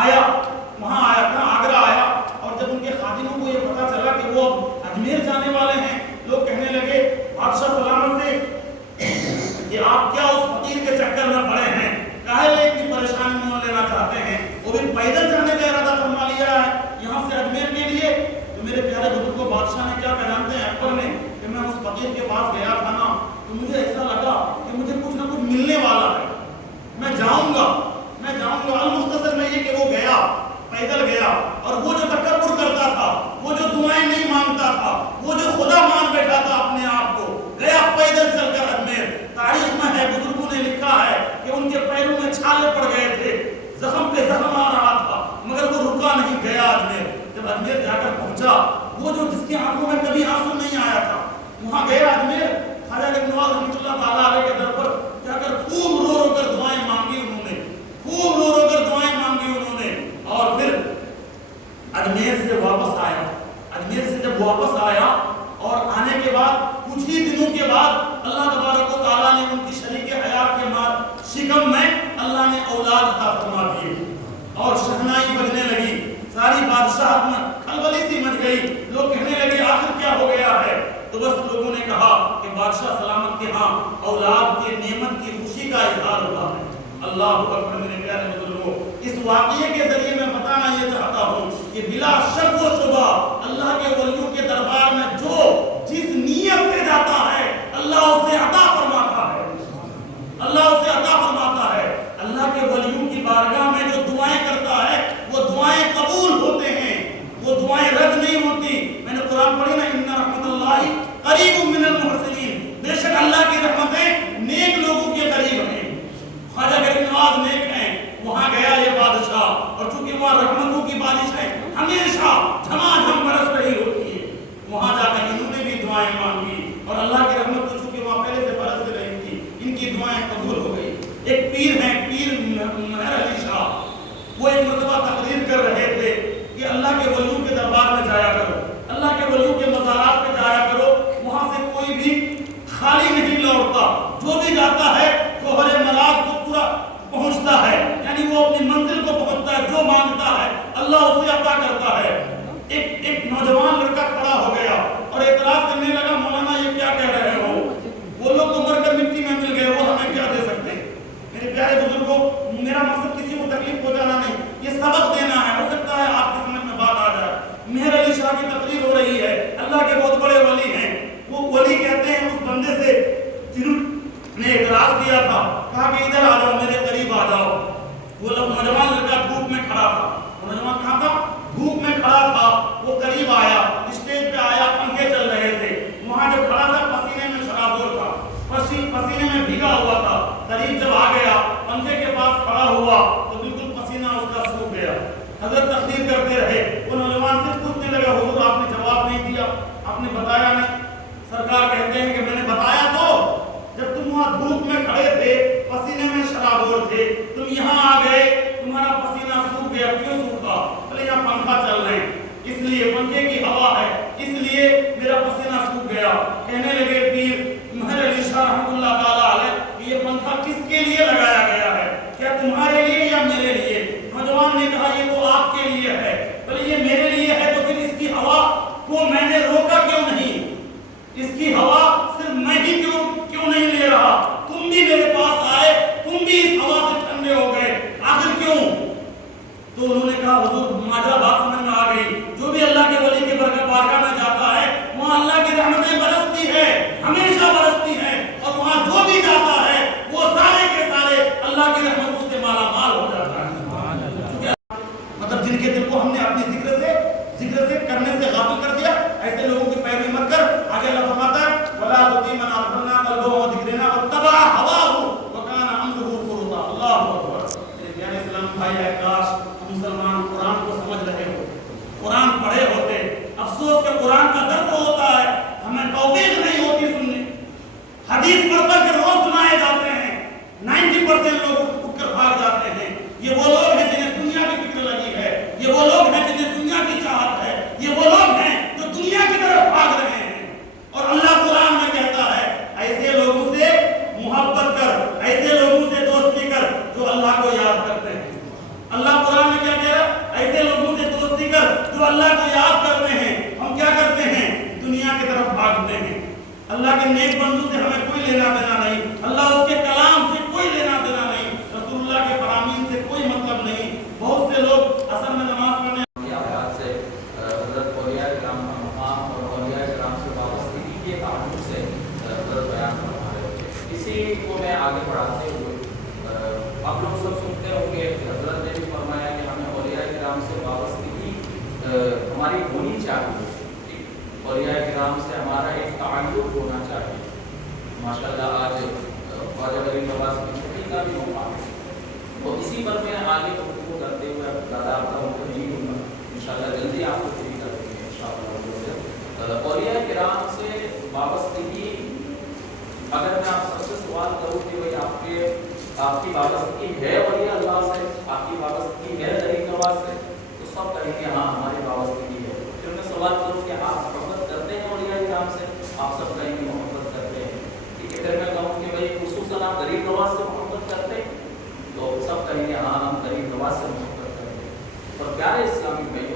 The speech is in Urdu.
آیا، وہاں آیا، کہاں آگرہ آیا، اور جب ان کے خادموں کو یہ پتا چلا کہ وہ اجمیر جانے والے ہیں، لوگ کہنے لگے بادشاہ سلامت سے کہ آپ کیا اس فقیر کے چکر میں پڑے ہیں، کاہے لے اتنی پریشانی میں لینا چاہتے ہیں، وہ بھی پیدل جانے کا ارادہ فرما لیا ہے یہاں سے اجمیر کے لیے۔ تو میرے پیارے بزرگوں، بادشاہ نے کیا کہا جانتے ہیں اکبر نے، کہ میں اس فقیر کے پاس گیا تھا نا تو مجھے ایسا لگا کہ مجھے کچھ نہ کچھ ملنے والا ہے، میں جاؤں گا۔ المختصر میں یہ کہ وہ گیا، پیدل گیا، اور وہ جو تکبر کرتا تھا، وہ جو دعائیں نہیں مانگتا تھا، وہ جو خدا مان بیٹھا تھا اپنے آپ کو، گیا پیدل چل کر اجمیر۔ تاریخ میں ہے، بزرگوں نے لکھا ہے کہ ان کے پیروں میں چھالے پڑ گئے تھے، زخم پہ زخم آ رہا تھا، مگر وہ رکا نہیں، گیا اجمیر۔ جب اجمیر جا کر پہنچا، وہ جو جس کی آنکھوں میں کبھی آنسو نہیں آیا تھا، وہاں گیا اجمیر، خواجہ عبد النواز رحمۃ اللہ تعالیٰ علیہ کے در پر جا کر خوب رو رو کر دعائیں مانگی انہوں نے، خوب رو رو کر دعائیں مانگی انہوں نے، اور پھر اجمیر سے واپس آیا۔ اجمیر سے جب واپس آیا اور آنے کے بعد کچھ ہی دنوں کے بعد اللہ تبارک و تعالیٰ نے ان کی شریک حیات کے شکم میں اللہ نے اولاد عطا فرما دیے، اور شہنائی بجنے لگی، ساری بادشاہت میں کھلبلی سی مچ گئی، لوگ کہنے لگے آخر کیا ہو گیا ہے؟ تو بس لوگوں نے کہا کہ بادشاہ سلامت کے ہاں اولاد کی نعمت کی خوشی کا اظہار ہوا ہے۔ اللہ اکبر۔ میرے پیارے بزرگوں، اس واقعے کے ذریعے میں بتانا یہ چاہتا ہوں کہ بلا شک و شبہ اللہ کے ولیوں کے دربار میں جو جس نیت سے جاتا ہے اللہ اسے عطا فرماتا ہے، اللہ اسے عطا فرماتا ہے۔ اللہ کے ولیوں کی بارگاہ میں جو دعائیں کرتا ہے وہ دعائیں قبول ہوتے ہیں، وہ دعائیں رد نہیں ہوتی۔ میں نے قرآن پڑھی نا، ان رحمت اللہ قریب من المحسنین، بے شک اللہ کی رحمتیں نیک لوگوں کے قریب ہیں۔ خواجہ عبد النواز نیک ہیں، وہاں گیا یہ بادشاہ، اور چونکہ وہاں رحمتوں کی بارش ہے ہمیشہ جھما جھم برس رہی ہوتی ہے، وہاں جا کر انہوں نے بھی دعائیں مانگی، اور اللہ کی رحمت تو چونکہ وہاں پہلے سے برس رہی تھی، ان کی دعائیں قبول ہو گئی۔ ایک پیر ہیں، پیر مہر علی شاہ، وہ ایک مرتبہ تقریر کر رہے تھے کہ اللہ کے ولیوں کے دربار میں جایا کرو، اللہ کے ولیوں کے مزارات پہ جایا کرو، وہاں سے کوئی بھی خالی نہیں لوٹتا، جو بھی جاتا ہے جوہر مراد کو پورا پہنچتا ہے، یعنی وہ اپنی منزل کو پہنچتا ہے، جو مانگتا ہے اللہ اسے عطا کرتا ہے۔ ایک نوجوان لڑکا کھڑا ہو گیا اور اعتراض کرنے لگا، مولانا یہ کیا کہہ رہے ہو؟ وہ لوگ تو مر کر مٹی میں مل گئے، وہ ہمیں کیا دے سکتے ہیں؟ میرے پیارے بزرگوں، میرا مقصد کسی کو تکلیف پہنچانا نہیں، یہ سبق دینا ہے، ہو سکتا ہے آپ کی سمجھ میں بات آ جائے۔ مہر علی شاہ کی تقریر ہو رہی ہے، اللہ کے بہت بڑے ولی ہیں، وہ ولی کہتے ہیں اس بندے سے جنہوں نے اعتراض کیا تھا، کہا کہ ادھر آ جاؤ، میرے قریب آ جاؤ۔ وہ نوجوان لڑکا دھوپ میں کھڑا تھا، وہ نوجوان کہاں تھا؟ دھوپ میں کھڑا تھا۔ وہ قریب آیا، اسٹیج پہ آیا، پنکھے چل رہے تھے، وہاں جو کھڑا تھا پسینے میں شرابور تھا، پسینے میں بھیگا ہوا تھا۔ قریب جب آ گیا، پنکھے کے پاس کھڑا ہوا تو بالکل پسینہ اس کا سوکھ گیا۔ حضرت تقریر کرتے رہے، وہ نوجوان سے پوچھنے لگا، حضور آپ نے جواب نہیں دیا، آپ نے بتایا نہیں۔ سرکار کہتے ہیں کہ میں نے بتایا تو، جب تم وہاں دھوپ میں کھڑے تھے، پسینے میں شرابور تھے، تم یہاں آ گئے، تمہارا پسینہ سوکھ گیا، کیوں سوکھا؟ بولے یہاں پنکھا چل رہے ہیں، اس لیے پنکھے کی ہوا ہے، اس لیے میرا پسینہ سوکھ گیا۔ کہنے لگے پیر مہر علی شاہ رحمۃ اللہ تعالیٰ علیہ، یہ پنکھا کس کے لیے لگایا گیا ہے؟ کیا تمہارے لیے یا میرے لیے؟ نوجوان نے کہا یہ تو آپ کے لیے ہے۔ بولے یہ میرے لیے ہے تو پھر اس کی ہوا کو میں نے روکا کیوں نہیں؟ اس کی ہوا صرف میں ہی کیوں نہیں لے رہا؟ تم بھی میرے پاس آئے، تم بھی اس ہوا سے ٹھنڈے ہو گئے، آخر کیوں؟ تو انہوں نے کہا حضور ماجرا بات سمجھ میں آ گئی، جو بھی اللہ کے ولی کے بارگاہ میں جاتا ہے وہاں اللہ کی رحمتیں برستی ہے، ہمیشہ برستی ہے، اور وہاں جو بھی جاتا ہے وہ سارے کے سارے اللہ کی رحمتوں سے مالا مال ہو جاتا ہے۔ مطلب جن کے دل کو ہم نے اپنی ذکر سے کرنے سے غافل کر دیا، ایسے لوگوں کی پیروی مت کر۔ آگے اللہ فرماتا ہے وَلَا تُطِعْ مَنْ أَغْفَلْنَا قَلْبَهُ عَنْ ذِكْرِنَا وَاتَّبَعَ هَوَاهُ وَكَانَ أَمْرُهُ فُرُطًا۔ اللہ اکبر۔ میرے پیارے اسلام بھائی، ہے کاش مسلمان قرآن کو سمجھ رہے ہوتے، قرآن پڑھے ہوتے۔ افسوس کہ قرآن کا درس ہوتا ہے، ہمیں توفیق نہیں ہوتی سننے۔ حدیث پڑھ کر کے روز سنائے جاتے ہیں، 90% لوگ اٹھ کر بھاگ جاتے ہیں۔ یہ وہ لوگ ہیں جنہیں دنیا کی فکر لگی ہے، یہ وہ لوگ ہیں جنہیں دنیا کی چاہت ہے، یہ وہ لوگ ہیں جو دنیا کی طرف بھاگ رہے ہیں۔ اور اللہ قرآن میں کہتا ہے ایسے لوگوں سے محبت کر، ایسے لوگوں سے دوستی کر جو اللہ کو یاد کرتے ہیں۔ اللہ قرآن میں کیا کہہ رہا ہے؟ اللہ کو یاد کرتے ہیں ہم کیا کرتے ہیں؟ دنیا کی طرف بھاگتے ہیں۔ اللہ کے نیک بندوں سے ہمیں کوئی لینا دینا نہیں، اللہ اس کے کلام سے کوئی لینا دینا نہیں، رسول اللہ کے فرامین سے کوئی مطلب نہیں۔ بہت سے لوگ اصل میں نماز پڑھنے سے حضرت اولیاء کرام کا مقام اور اولیاء کرام سے وابستگی کے تعلق سے حضرت بیان فرما رہے تھے۔ اسی کو میں آگے بڑھاتے ہوئے آپ لوگ سب سنتے ہوں گے حضرت نے بھی فرمایا کہ ہمیں اولیاء کرام سے وابستگی ہماری ہونی چاہیے، اولیاء کرام سے ہمارا ایک تعلق ہونا چاہیے۔ ماشاءاللہ آج خواجہ غریب نواز کی چھٹی کا بھی موقع ہے، تو اسی پر میں آگے گفتگو کرتے ہوئے زیادہ آپ کا وقت نہیں دوں گا، انشاءاللہ جلدی آپ کو فری کر دیں گے انشاءاللہ۔ اولیاء کرام سے وابستگی، اگر میں آپ سب سے سوال کروں کہ بھائی آپ کی وابستگی ہے اولیاء اللہ سے، آپ کی وابستگی ہے غریب نواز سے، تو سب کہیں گے ہاں ہماری وابستگی ہے۔ پھر میں سوال کروں کہ آپ محبت کرتے ہیں اولیاء کرام سے، آپ سب کہیں گے محبت کرتے ہیں۔ ٹھیک ہے، پھر میں کہوں کہ بھائی خصوصاً آپ غریب نواز سے محبت کرتے ہیں، تو سب کہیں گے ہاں ہم غریب نواز سے محبت کرتے ہیں۔ اور پیارے اسلامی بھائی،